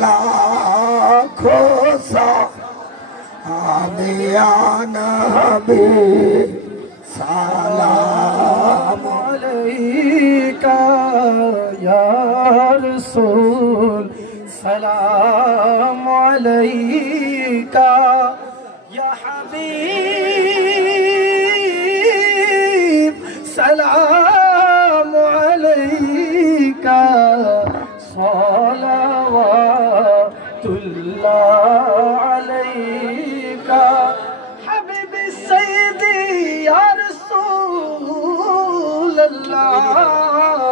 लाखों सामिया नबी सलाम अलैका या रसूल सलाम अलैका या हबीब सलाम अलैका सलावतुल्लाह अलैका हबीबी सय्यदी या रसूल अल्लाह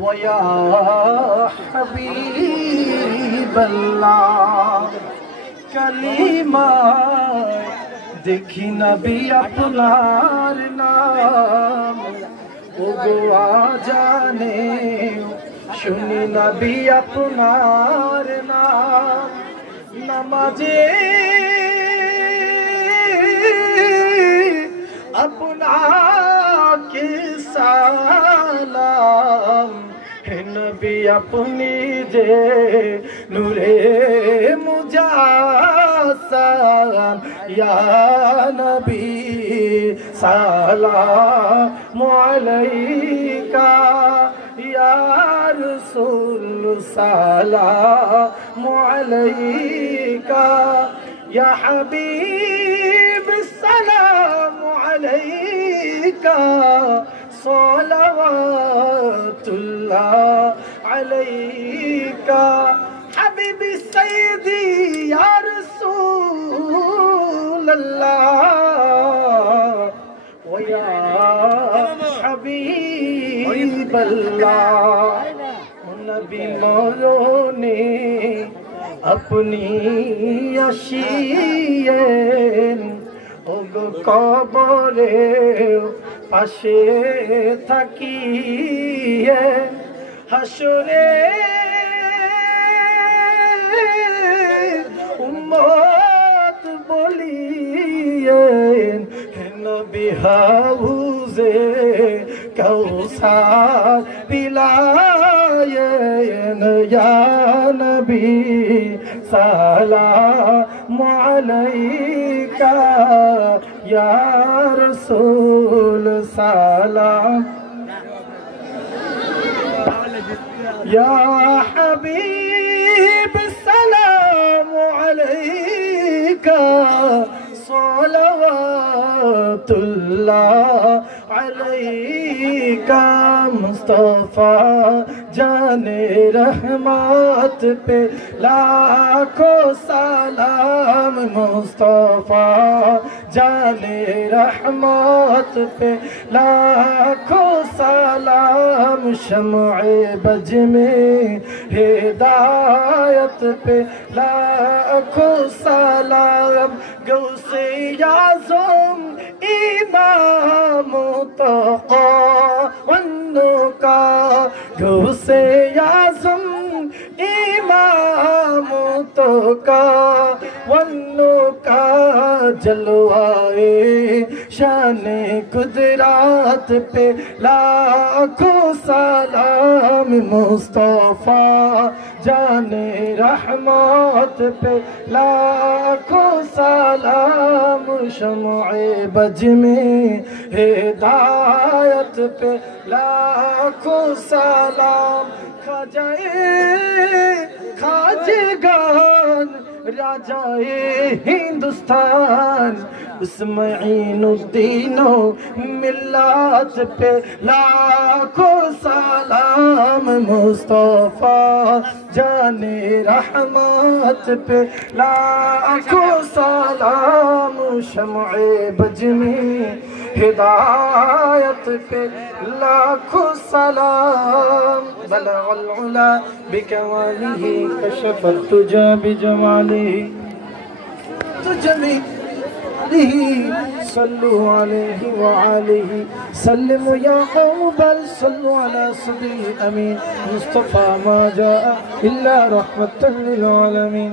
व या हबीब अल्लाह कलीमा देखी नबी अपनार नाम ओगो जाने শুনি নবী আপনার নাম নামাজে আপনাকে সালাম হে নবী আপনি যে নূরে মুজাসসাম ইয়া নবী সালামু আলাইকা या रसूल सलाम अलैका या हबीब सलाम अलैका सलावतुल्लाह अलैका हबीबी सय्यदी या रसूल अल्लाह व या हबीब अल्लाह नबी मौलों ने अपनी अशीयन ओगो कबरे पाशे থাকিয়ে হাসরে উম্মত বলিয়ে নবী হাউজে कौसार पिलायन या नबी सलाम अलैका या रसूल सलाम या हबीब सलाम अलैका सलावतुल्लाह अलैका मुस्तफा जाने रहमत पे लाखों सलाम मुस्तफा जाने रहमत पे लाखों सलाम शम्ए बज में हिदायत पे लाखों सलाम गौसे आज़म इमाम तक़ा वन्नुका गौसे आज़म इमाम तक़ा वन्नुका जलवाए शाने कुदरत पे लाखों सलाम मुस्तफा जाने रहमत पे लाखों सलाम शम्ए बज में हिदायत पे लाखों सलाम खाजेगान राजाए हिंदुस्तान इस्माइनुद्दीनो मिल्लत पे लाखों सलाम मुस्तफा जाने रहमत पे लाखों सलाम शम्ए बज में हिदायत पे लाखों सलाम बलगल उला बिकमालिही कशफत तुजा बिजमालिही तुजमीलिही सल्लु अलैहि व आलिहि सल्लिम या कौम बल सल्लु अला सदील अमीन मुस्तफा मा जाअ इल्ला रहमतन लिल आलमीन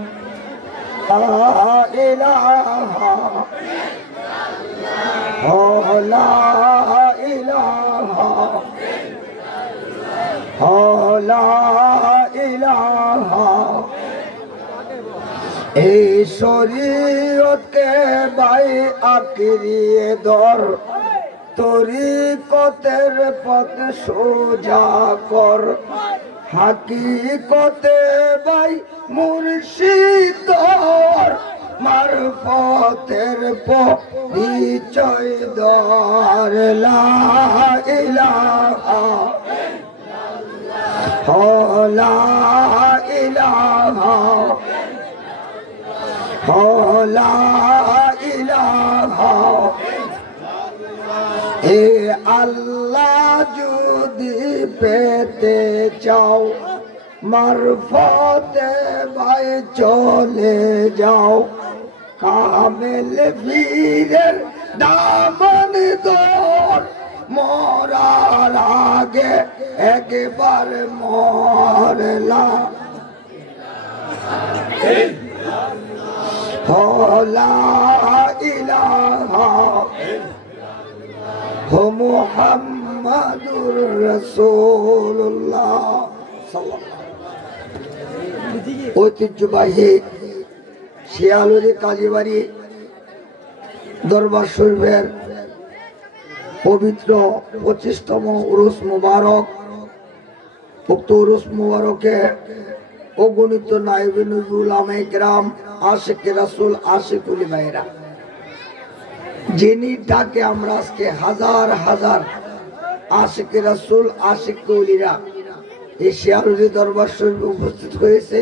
ला इलाहा ला इलाहा ला इलाहा এই শরীয়তকে ভাই আঁকড়িয়ে ধর, তরিকতের পথ সোজা কর, হাকিকতে ভাই মুর্শিদ ধর, মারফতের পরিচয় ধর। লা ইলাহা লা ইলাহা লা ইলাহা। এ আল্লাহ যদি পেতে চাও, মারফতে ভাই চলে যাও, কামেল বীরের দামন ধর, মরার আগে একবার মরলা। লা ইলাহা মুহাম্মাদুর রাসূলুল্লাহ সাল্লাল্লাহু। ঐতিহ্যবাহী শিয়ালুরি কালীবাড়ি দরবার শরীফের পবিত্র 25তম উরুস মুবারক। উক্ত উরুস মুবারকে অগণিত নায়েবে নবী উলামায়ে কেরাম, আশিকে রাসূল, আশিক ওলি ভাইরা, যিনি ডাকে আমরা আজকে হাজার হাজার আশিকে রাসূল, আশিক ওলিরা এই শিয়ালুরি দরবার শরীফে উপস্থিত হয়েছে।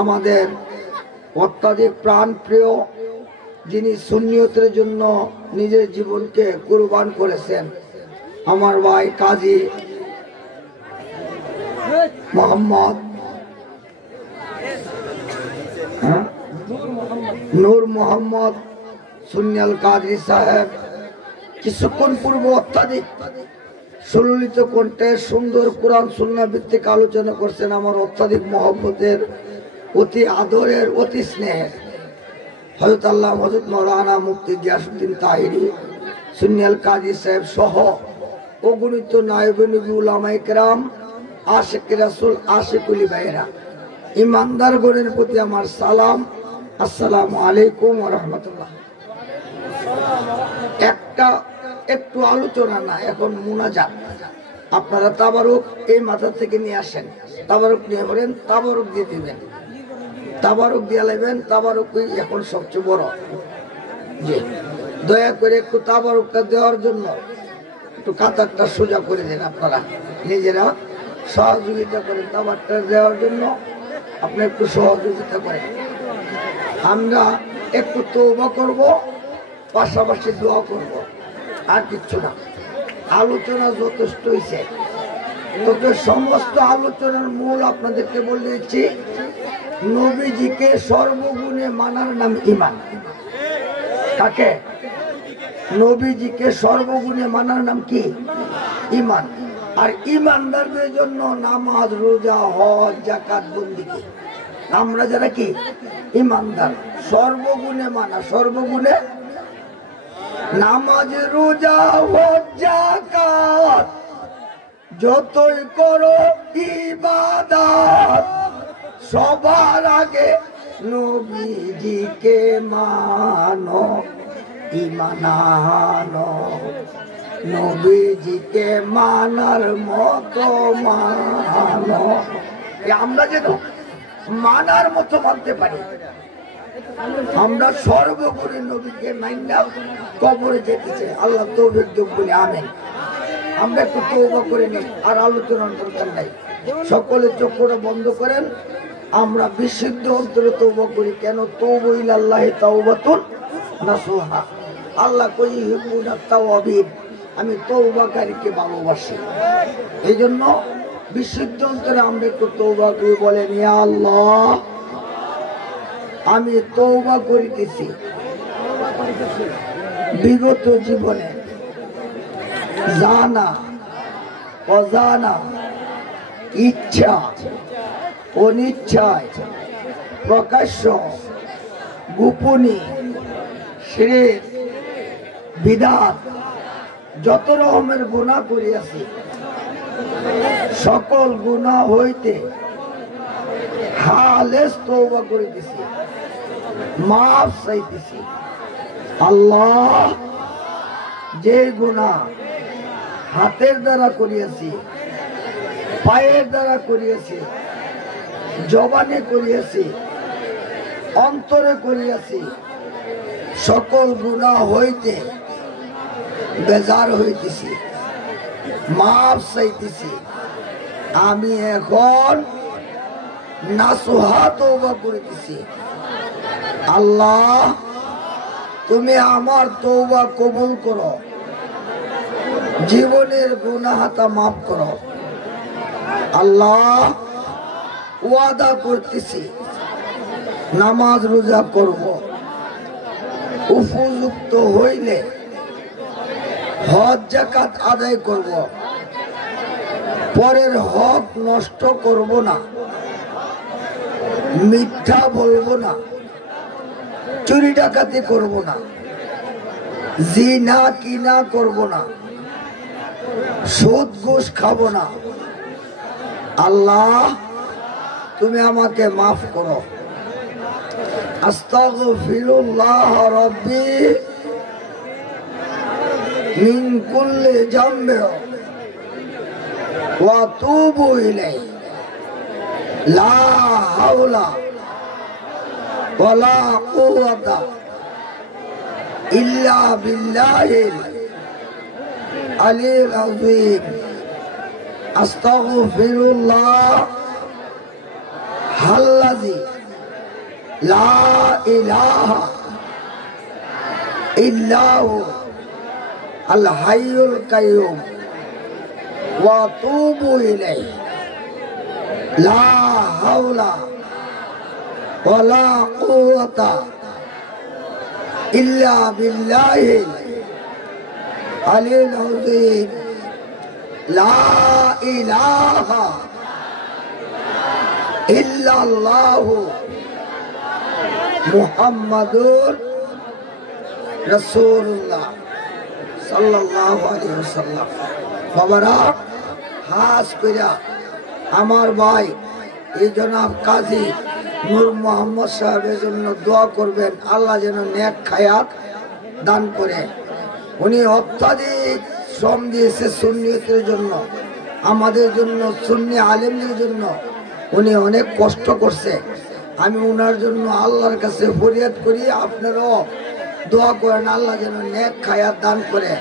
আমাদের অত্যাধিক প্রাণ প্রিয়, যিনি সুন্নিয়তের জন্য নিজের জীবনকে কুরবান করেছেন, আমার ভাই কাজী মোহাম্মদ নূর মোহাম্মদ সুন্নিয়াল কাদরি সাহেব কিছুক্ষণ পূর্বে অত্যাধিক সুললিত কণ্ঠে সুন্দর কোরআন সুন্নাহ ভিত্তিক আলোচনা করছেন। আমার অত্যাধিক মহব্বতের, অতি আদরের, অতি স্নেহের হযরত আল্লাহ হযরত মাওলানা মুফতি গিয়াসউদ্দিন তাহিরি সুন্নিয়াল কাদরি সাহেব সহ অগণিত নায়েবে নবী উলামায়ে কেরাম, আশিকে রাসূল, আশিক ওলি ভাইরা, ইমানদার গণের প্রতি আমার সালাম, আসসালামু আলাইকুম ওয়া রাহমাতুল্লাহ। একটু আলোচনা না, এখন মুনাজাত। আপনারা তাবারুক এই মাথা থেকে নিয়ে আসেন, তাবারুক নিয়ে বলেন, তাবারুক দিয়ে দিবেন, তাবারুক দিয়ে লাইবেন। তাবারুকই এখন সবচেয়ে বড়। জি, দয়া করে একটু তাবারুকটা দেওয়ার জন্য একটু কাতারটা সোজা করে দেন। আপনারা নিজেরা সহযোগিতা করেন, তাবারটা দেওয়ার জন্য আপনি একটু সহযোগিতা করেন। আমরা একটু তওবা করব, পাশাপাশি দোয়া করব, আর কিচ্ছু না। আলোচনা যথেষ্ট হয়েছে, তবে সমস্ত আলোচনার মূল আপনাদেরকে বলে দিচ্ছি, নবীজিকে সর্বগুণে মানার নাম ঈমান। কাকে? নবীজিকে সর্বগুণে মানার নাম কি? ঈমান। আর ঈমানদারদের জন্য নামাজ, রোজা, হজ, যাকাত, বন্দেগী। আমরা যারা কি ঈমানদার, সর্বগুণে মানা, সর্বগুণে নামাজ, রোজা, হজ, যাকাত যতই করো ইবাদত, সবার আগে নবীজিকে মানো, ঈমান আনো। নবীজিকে মানার মতো মানো। আমরা যেন মানার মতো মানতে পারি। আমরা সর্বোপরি নবীকে মাইনা কবরে যেতে চাই। আল্লাহ তৌফিক দান বলে আমিন। আমরা একটু তওবা করে নিই, আর আলোচনার দরকার নাই। সকলে চোখটা বন্ধ করেন, আমরা বিশুদ্ধ অন্তরে তওবা করি। কেন? তওবা ইলাল্লাহি তাওবাতুন নাসুহা। আল্লাহ কই ইউহিব্বুনাত তাওয়াবিন, আমি তওবাকারীকে ভালোবাসি। এই জন্য বিশুদ্ধ অন্তরে আমরা একটু তওবা করি। বলেন, ইয়া আল্লাহ, আমি তওবা করিতেছি বিগত জীবনে জানা অজানা, ইচ্ছা অনিচ্ছায়, প্রকাশ্য গোপনী, শিরক, বিদআত, যত রকমের গুনাহ করিয়াছি, সকল গুনাহ হইতে খালেস তওবা করিতেছি। মাফ চাইতেছি। আল্লাহ, যে গুনাহ হাতের দ্বারা করিয়াছি, পায়ের দ্বারা করিয়াছি, জবানে করিয়াছি, অন্তরে করিয়াছি, সকল গুনাহ হইতে বেজার হইতেছি, মাফ চাইতেছি। আমি এখন নাসুহা তওবা করিতেছি। আল্লাহ, তুমি আমার তওবা কবুল করো, জীবনের গুনাহটা মাফ করো। আল্লাহ, ওয়াদা করতেছি নামাজ রোজা করব, উপযুক্ত হইলে হজ যাকাত আদায় করব, পরের হক নষ্ট করব না, মিথ্যা বলবো না, চুরি ডাকাতি করব না, জিনা কিনা করব না, সুদ ঘুষ খাবো না। আল্লাহ, তুমি আমাকে মাফ করো। আস্তাগফিরুল্লাহ রাব্বি মিন কুল্লি যামবি ওয়া আতুবু ইলাইহি লা হাওলা ওয়ালা কুওয়াতা ইল্লা বিল্লাহিল আলিয়্যিল আযীম। আস্তাগফিরুল্লাহ আল্লাযী লা ইলাহা ইল্লাহু আল হাইয়ুল কাইয়্যুম ওয়া আতুবু ইলাইহি লা হাওলা ওয়ালা কুওয়াতা ইল্লা বিল্লাহিল আলিয়্যিল আযীম। লা ইলাহা ইল্লাল্লাহু মুহাম্মাদুর রাসূলুল্লাহ সাল্লাল্লাহু আলাইহি ওয়াসাল্লাম। বাবারা, হাস কইরা আমার ভাই এই জনাব কাজী নূর মোহাম্মদ সাহেবের জন্য দোয়া করবেন, আল্লাহ যেন নেক হায়াত দান করে। উনি অত্যাধিক শ্রম দিয়েছে সুন্নিয়তের জন্য, আমাদের জন্য, সুন্নি আলেমদের জন্য উনি অনেক কষ্ট করছে। আমি ওনার জন্য আল্লাহর কাছে ফরিয়াদ করি, আপনারাও দোয়া করেন আল্লাহ যেন নেক হায়াত দান করে,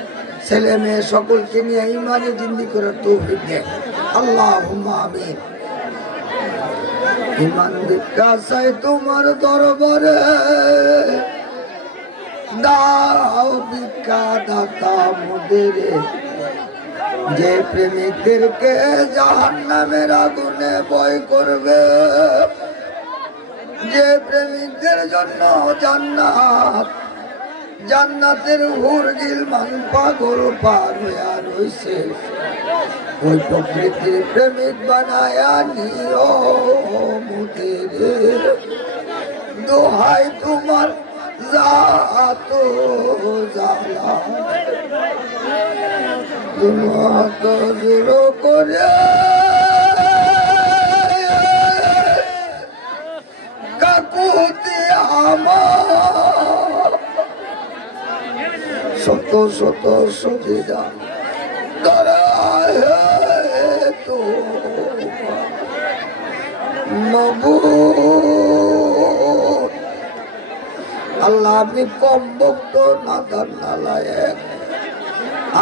ছেলে মেয়ে সকলকে নিয়ে ইমানে জিন্দি করে তৌফিক দেয়। আল্লাহুম্মা আমিন। ইমান ভিক্ষা চাই তোমার দরবারে, দাও ভিক্ষা দাতা মোদেরে, যে প্রেমিকদেরকে জাহান্নামের আগুনে ভয় করবে, যে প্রেমিকদের জন্য জান্নাত, জান্নাতের হুর গিলমান পাগল পার হইয়া রইছে, ওই প্রকৃতির প্রেমিক বানায়া নিও মোদেরে। দোহাই তোমার জাত জালা করে কাকুতি আমার শত শত সুবিধা ধরায় তো মাবুদ। আল্লাহ, আপনি কম ভক্ত নাদান নালায়েক।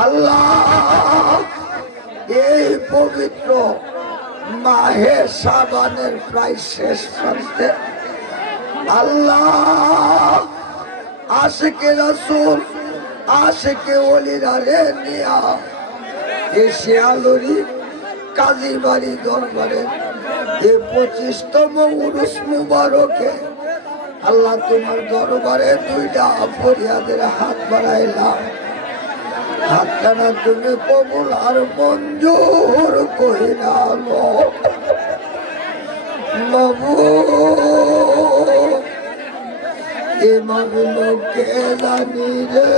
আল্লাহ, এই পবিত্র মাহে শাবানের প্রায় শেষ প্রান্তে আল্লাহ আশিকে রাসূল, আশিকে ওলিরা রে নিয়া এই শিয়ালুরি কাজীবাড়ি দরবারে এই 25তম উরুস মুবারকে আল্লাহ তোমার দরবারে দুইটা ফরিয়াদের হাত বাড়াইলাম। হাতখানা তুমি কবুল আর মঞ্জুর কইরা লো মাবুদ। এ মাগুলোকে জানি রে।